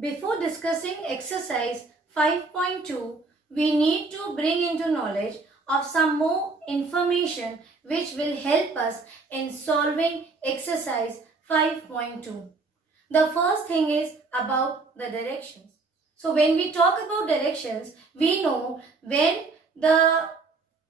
Before discussing exercise 5.2, we need to bring into knowledge of some more information which will help us in solving exercise 5.2. The first thing is about the directions. So when we talk about directions, we know when the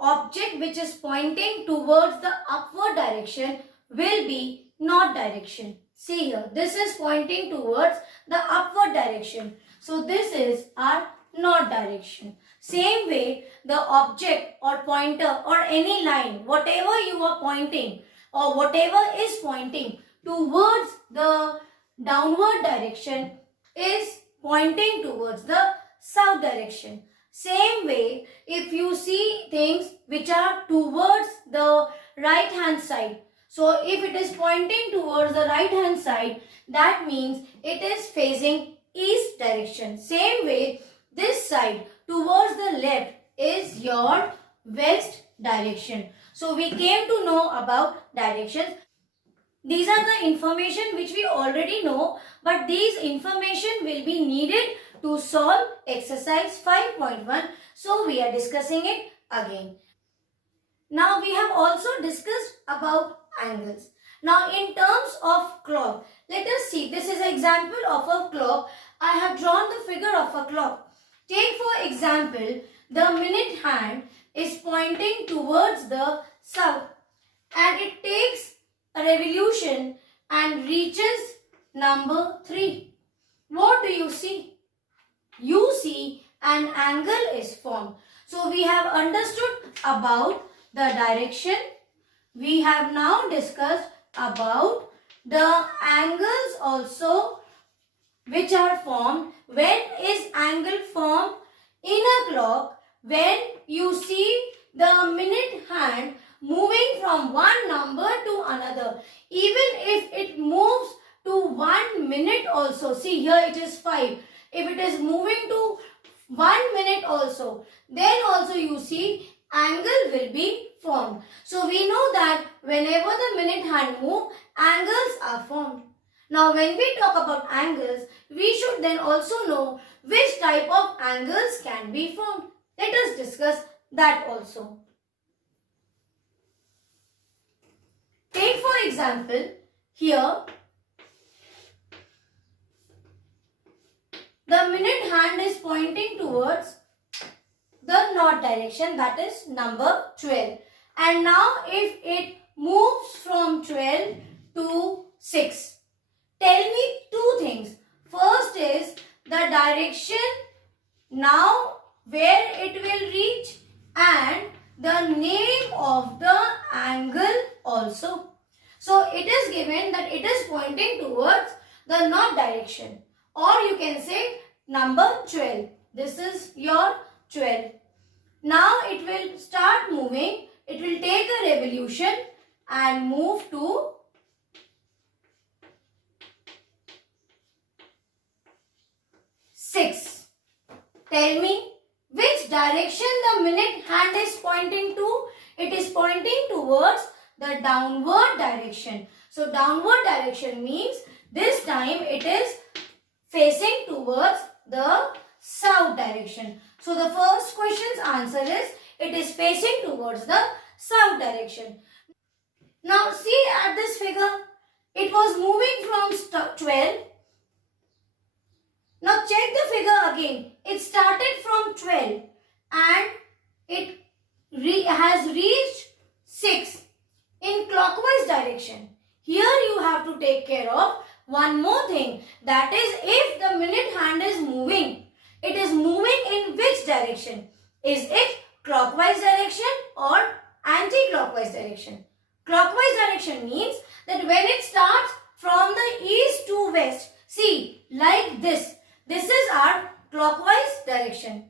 object which is pointing towards the upward direction will be north direction. See here, this is pointing towards the upward direction. So this is our north direction. Same way, the object or pointer or any line, whatever you are pointing or whatever is pointing towards the downward direction is pointing towards the south direction. Same way, if you see things which are towards the right hand side, so if it is pointing towards the right hand side, that means it is facing east direction. Same way, this side towards the left is your west direction. So we came to know about directions. These are the information which we already know, but these information will be needed to solve exercise 5.1. So we are discussing it again. Now we have also discussed about angles. Now in terms of clock, let us see. This is an example of a clock. I have drawn the figure of a clock. Take for example, the minute hand is pointing towards the south and it takes a revolution and reaches number 3. What do you see? You see an angle is formed. So we have understood about the direction. We have now discussed about the angles also which are formed. When is angle formed in a clock? When you see the minute hand moving from one number to another. Even if it moves to 1 minute also. See here it is 5. If it is moving to 1 minute also, then also you see angle will be formed. So we know that whenever the minute hand move, angles are formed. Now when we talk about angles, we should then also know which type of angles can be formed. Let us discuss that also. Take for example, here the minute hand is pointing towards the north direction, that is number 12. And now if it moves from 12 to 6, tell me two things. First is the direction now where it will reach and the name of the angle also. So it is given that it is pointing towards the north direction, or you can say number 12. This is your 12. Now it will start moving. It will take a revolution and move to 6. Tell me which direction the minute hand is pointing to. It is pointing towards the downward direction. So downward direction means this time it is facing towards the south direction. So the first question's answer is it is facing towards the south direction. Now see at this figure, it was moving from 12. Now check the figure again. It started from 12 and it has reached 6 in clockwise direction. Here you have to take care of one more thing, that is if the minute hand is moving, it is moving in which direction? Is it clockwise direction or anti-clockwise direction? Clockwise direction means that when it starts from the east to west, see like this. This is our clockwise direction.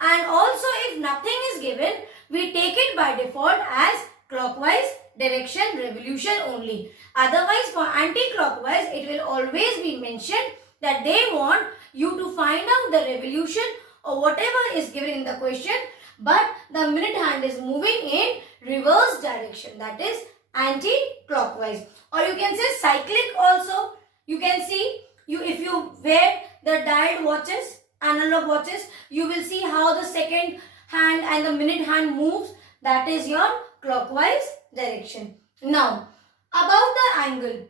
And also if nothing is given, we take it by default as clockwise direction revolution only. Otherwise for anti-clockwise, it will always be mentioned that they want you to find out the revolution or whatever is given in the question, but the minute hand is moving in reverse direction, that is anti-clockwise. Or you can say cyclic also. You can see if you wear the dialed watches, analog watches, you will see how the second hand and the minute hand moves. That is your clockwise direction. Now, about the angle.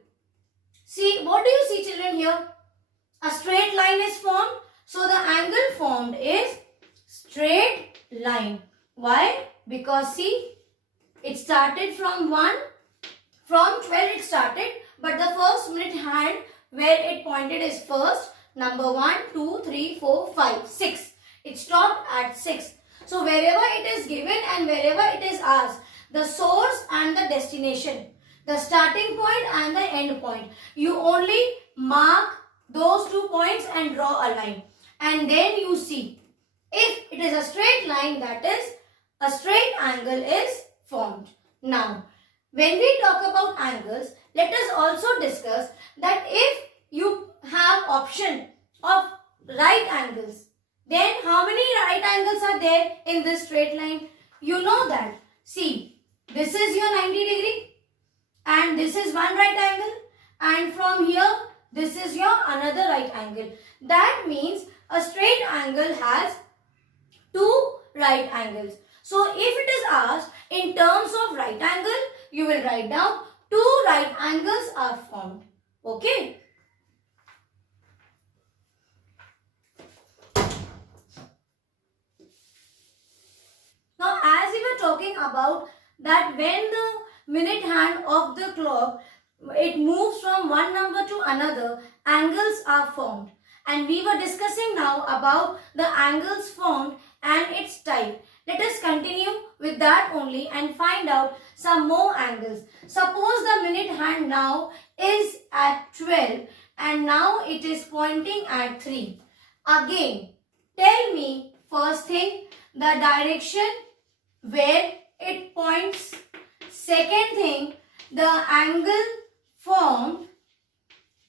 See, what do you see, children, here? A straight line is formed. So, the angle formed is straight line. Why? Because see, it started from 1. From 12 it started. But the first minute hand where it pointed is first. Number 1, 2, 3, 4, 5, 6. It stopped at 6. So, wherever it is given and wherever it is asked, the source and the destination, the starting point and the end point, you only mark those 2 points and draw a line. And then you see, if it is a straight line, that is a straight angle is formed. Now, when we talk about angles, let us also discuss that if you have option of right angles, then how many right angles are there in this straight line? You know that. See, this is your 90 degree and this is one right angle, and from here this is your another right angle. That means a straight angle has 2 right angles. So if it is asked in terms of right angle, you will write down 2 right angles are formed. Okay. Now, as we were talking about that when the minute hand of the clock, it moves from one number to another, angles are formed. And we were discussing now about the angles formed and its type. Let us continue with that only and find out some more angles. Suppose the minute hand now is at 12 and now it is pointing at 3. Again, tell me first thing, the direction where it points. Second thing, the angle formed,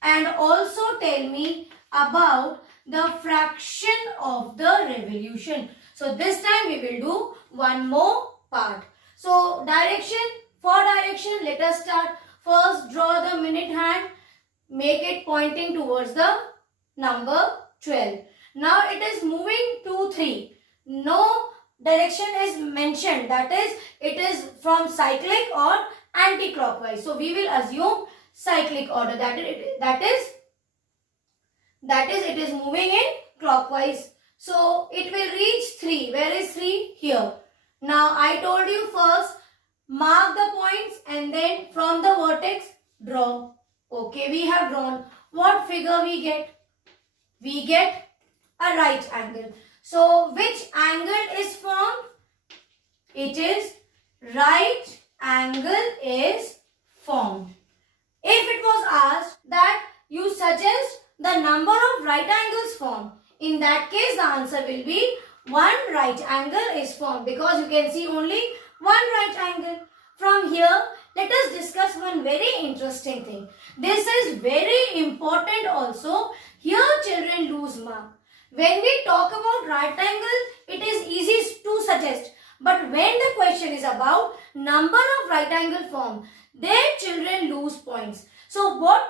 and also tell me about the fraction of the revolution. So this time we will do one more part. So direction, for direction, let us start. First draw the minute hand, make it pointing towards the number 12. Now it is moving to 3. No direction is mentioned, that is it is from cyclic or anti-clockwise. So we will assume cyclic order, that is it is moving in clockwise. So it will reach 3. Where is 3? Here. Now I told you first mark the points and then from the vertex draw. Okay, we have drawn. What figure we get? We get a right angle. So which angle is formed? It is right angle is formed. If it was asked that you suggest the number of right angles formed, in that case the answer will be 1 right angle is formed, because you can see only 1 right angle. From here, let us discuss one very interesting thing. This is very important also. Here children lose mark. When we talk about right angle, it is easy to suggest. But when the question is about number of right angle formed, then children lose points. So what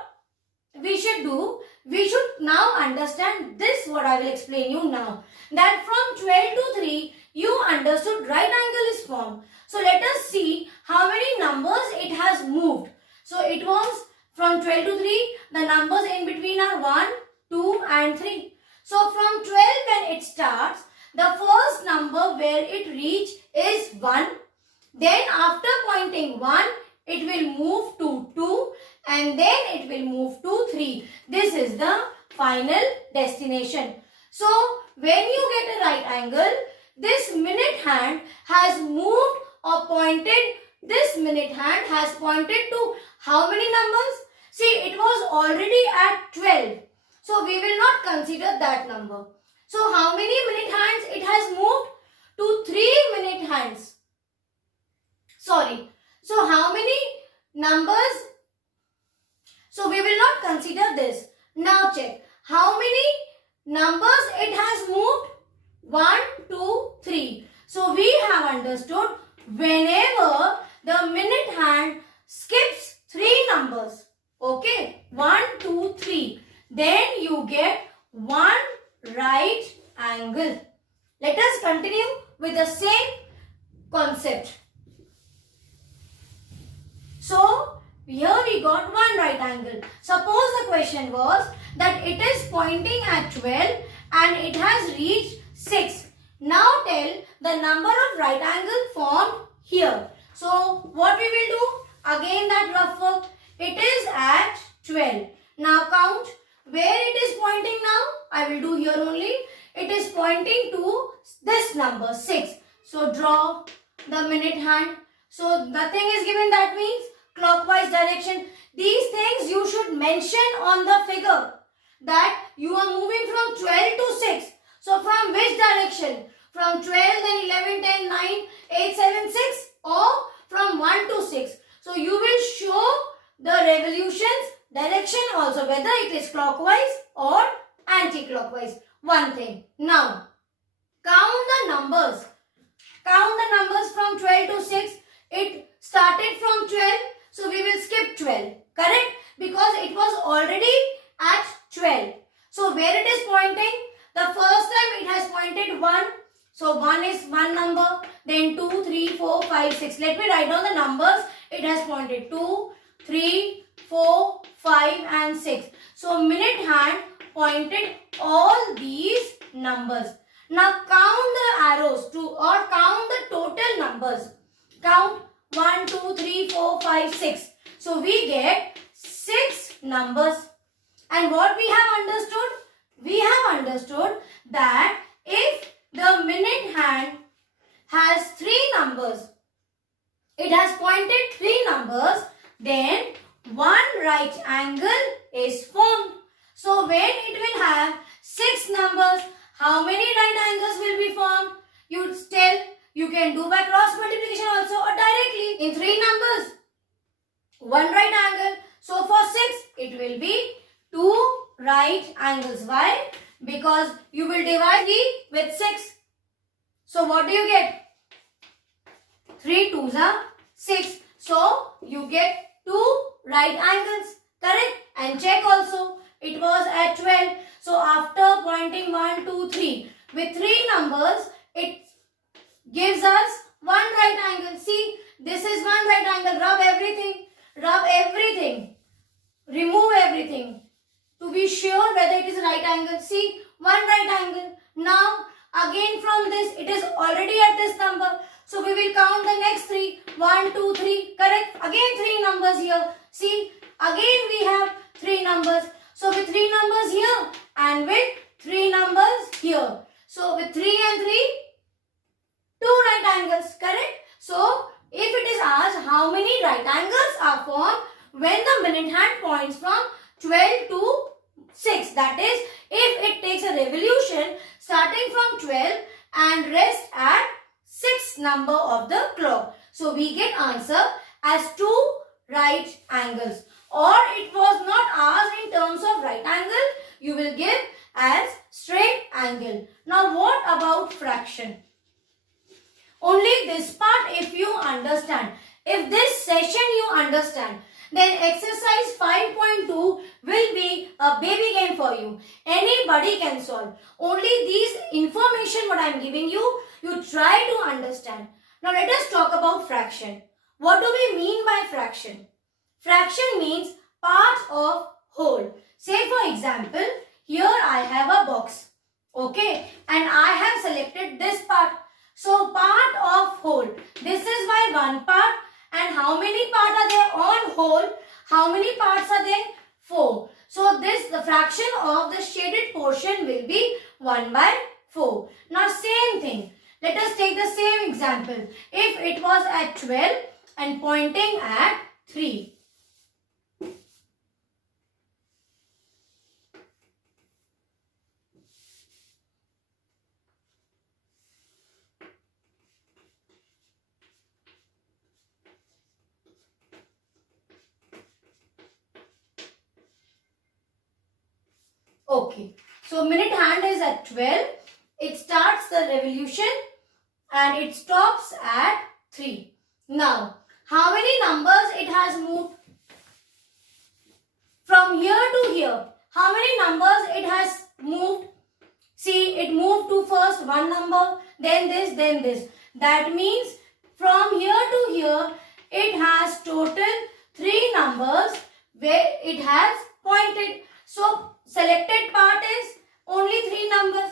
we should do, we should now understand this, what I will explain you now. That from 12 to 3, you understood right angle is formed. So let us see how many numbers it has moved. So it was from 12 to 3, the numbers in between are 1, 2 and 3. So from 12 when it starts, the first number where it reach is 1. Then after pointing 1, it will move to 2 and then it will move to 3. This is the final destination. So when you get a right angle, this minute hand has moved or pointed, this minute hand has pointed to how many numbers? See, it was already at 12. So we will not consider that number. So how many minute hands it has moved? To 3 minute hands. Sorry. So how many numbers? So we will not consider this. Now check. How many numbers it has moved? 1, 2, 3. So we have understood whenever the minute hand skips 3 numbers. Okay. 1, 2, 3. Then you get one right angle. Let us continue with the same concept. So, here we got one right angle. Suppose the question was that it is pointing at 12 and it has reached 6. Now tell the number of right angle formed here. So, what we will do? Again that rough work. It is at 12. Now count where it is pointing now. I will do here only. It is pointing to this number 6. So, draw the minute hand. So, nothing is given, that means clockwise direction. These things you should mention on the figure that you are moving from 12 to 6. So from which direction? From 12, then 11, 10, 9, 8, 7, 6 or from 1 to 6. So you will show the revolutions direction also, whether it is clockwise or anti-clockwise. One thing. Now count the numbers. Count the numbers from 12 to 6. It started from 12. So we will skip 12, correct? Because it was already at 12. So where it is pointing? The first time it has pointed 1. So 1 is one number. Then 2, 3, 4, 5, 6. Let me write down the numbers. It has pointed 2, 3, 4, 5 and 6. So minute hand pointed all these numbers. Now count the arrows to or count the total numbers. Count 1, 2, 3, 4, 5, 6. So we get 6 numbers. And what we have understood? We have understood that if the minute hand has 3 numbers, it has pointed 3 numbers, then one right angle is formed. So when it will have 6 numbers, how many right angles will be formed? You tell. You can do by cross multiplication also or directly in 3 numbers. One right angle. So for 6, it will be 2 right angles. Why? Because you will divide 3 with 6. So what do you get? 3 2s are 6. So you get 2 right angles. Correct? And check also. It was at 12. So after pointing 1, 2, 3 with 3 numbers, it gives us one right angle. See, this is one right angle. Rub everything. Rub everything. Remove everything to be sure whether it is right angle. See, one right angle. Now, again from this, it is already at this number. So, we will count the next 3. 1, 2, 3. Correct? Again 3 numbers here. See, again we have 3 numbers. So, with 3 numbers here and with 3 numbers here. So, with 3 and 3, 2 right angles, correct? So, if it is asked how many right angles are formed when the minute hand points from 12 to 6, that is, if it takes a revolution starting from 12 and rest at 6th number of the clock. So, we get answer as 2 right angles. Or it was not asked in terms of right angle, you will give as straight angle. Now, what about fraction? Only this part if you understand. If this session you understand, then exercise 5.2 will be a baby game for you. Anybody can solve. Only these information what I am giving you, you try to understand. Now let us talk about fraction. What do we mean by fraction? Fraction means part of whole. Say for example, here I have a box. Okay, and I have selected this part. So part of whole. This is my one part. And how many parts are there on whole? How many parts are there? 4. So this, the fraction of the shaded portion will be 1 by 4. Now same thing. Let us take the same example. If it was at 12 and pointing at 3. Okay, so minute hand is at 12. It starts the revolution and it stops at 3. Now, how many numbers it has moved? From here to here. How many numbers it has moved? first one number, then this, then this. That means from here to here, it has total 3 numbers where it has pointed. So selected part is only 3 numbers.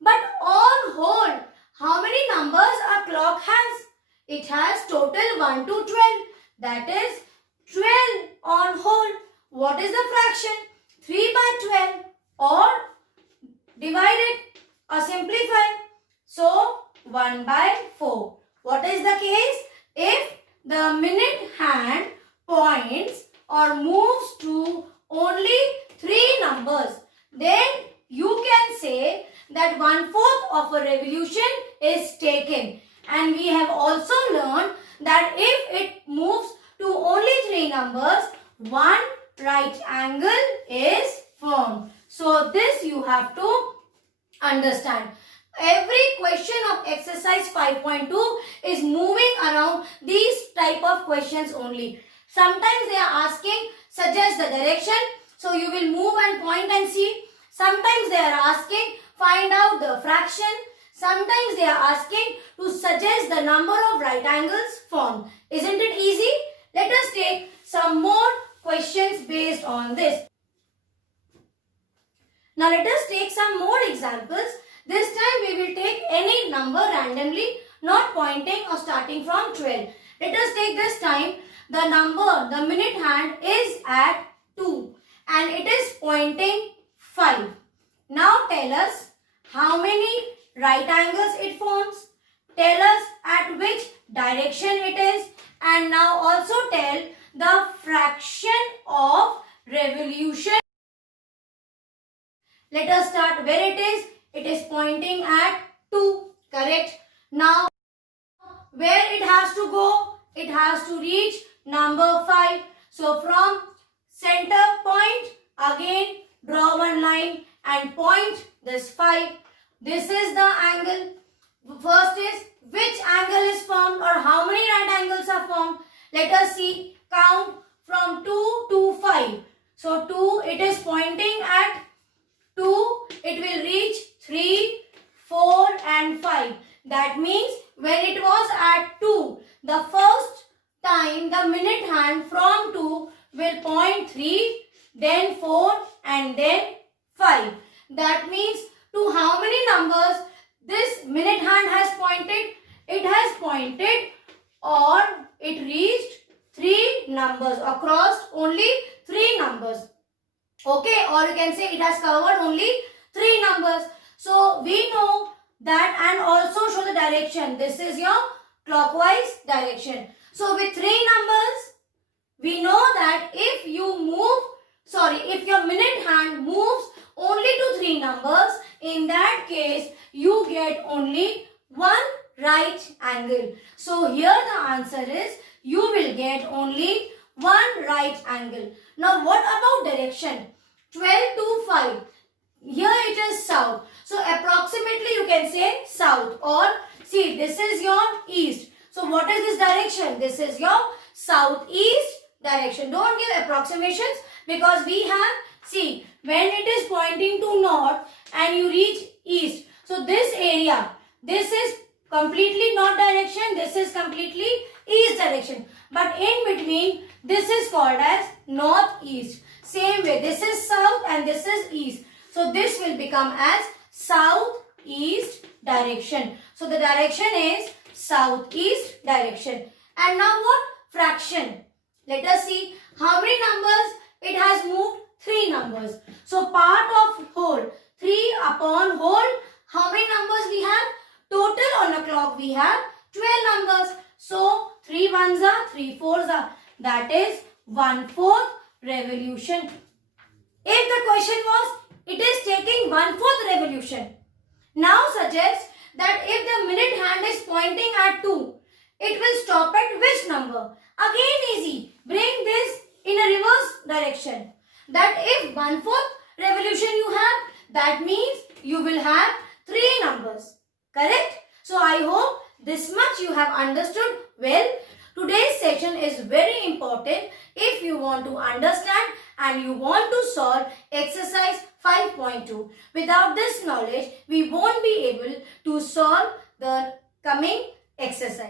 But on whole, how many numbers a clock has? It has total 1 to 12. That is 12 on whole. What is the fraction? 3 by 12 or divided or simplify. So 1 by 4. What is the case? If the minute hand points or moves to only 3 numbers, then you can say that 1/4 of a revolution is taken. And we have also learned that if it moves to only 3 numbers, one right angle is formed. So this you have to understand. Every question of exercise 5.2 is moving around these type of questions only. Sometimes they are asking, suggest the direction. So you will move and point and see. Sometimes they are asking, find out the fraction. Sometimes they are asking to suggest the number of right angles formed. Isn't it easy? Let us take some more questions based on this. Now let us take some more examples. This time we will take any number randomly, not pointing or starting from 12. Let us take this time the number, the minute hand is at 2 and it is pointing 5. Now tell us how many right angles it forms. Tell us at which direction it is, and now also tell the fraction of revolution. Let us start where it is. It is pointing at 2. Correct. Now where it has to go? It has to reach number 5. So from center point, again draw one line and point this 5. This is the angle. First is which angle is formed or how many right angles are formed. Let us see. Count from 2 to 5. So 2, it is pointing at 2. It will reach 3, 4 and 5. That means when it was at 2, the first time the minute hand from 2 will point 3, then 4 and then 5. That means to how many numbers this minute hand has pointed? It has pointed or it reached 3 numbers, across only 3 numbers. Okay, or you can say it has covered only 3 numbers. So we know that, and also show the direction. This is your clockwise direction. So with 3 numbers, we know that if your minute hand moves only to 3 numbers, in that case, you get only 1 right angle. So here the answer is, you will get only 1 right angle. Now what about direction? 12 to 5. Here it is south. So approximately you can say south, or see, this is your east. So what is this direction? This is your southeast direction. Don't give approximations, because we have, see, when it is pointing to north and you reach east. So this area, this is completely north direction, this is completely east direction. But in between, this is called as northeast. Same way, this is south and this is east. So this will become as southeast direction. So the direction is southeast direction. And now what? Fraction. Let us see how many numbers it has moved. 3 numbers. So part of whole, 3 upon whole, how many numbers we have? Total on the clock we have 12 numbers. So 3 ones are, 3 fours are. That is 1/4 revolution. If the question was, it is taking 1/4 revolution. Now suggest that if the minute hand is pointing at 2, it will stop at which number? Again easy. Bring this in a reverse direction. That if 1/4 revolution you have, that means you will have 3 numbers. Correct? So I hope this much you have understood well. Today's session is very important if you want to understand and you want to solve exercise 5.2. Without this knowledge, we won't be able to to solve the coming exercise.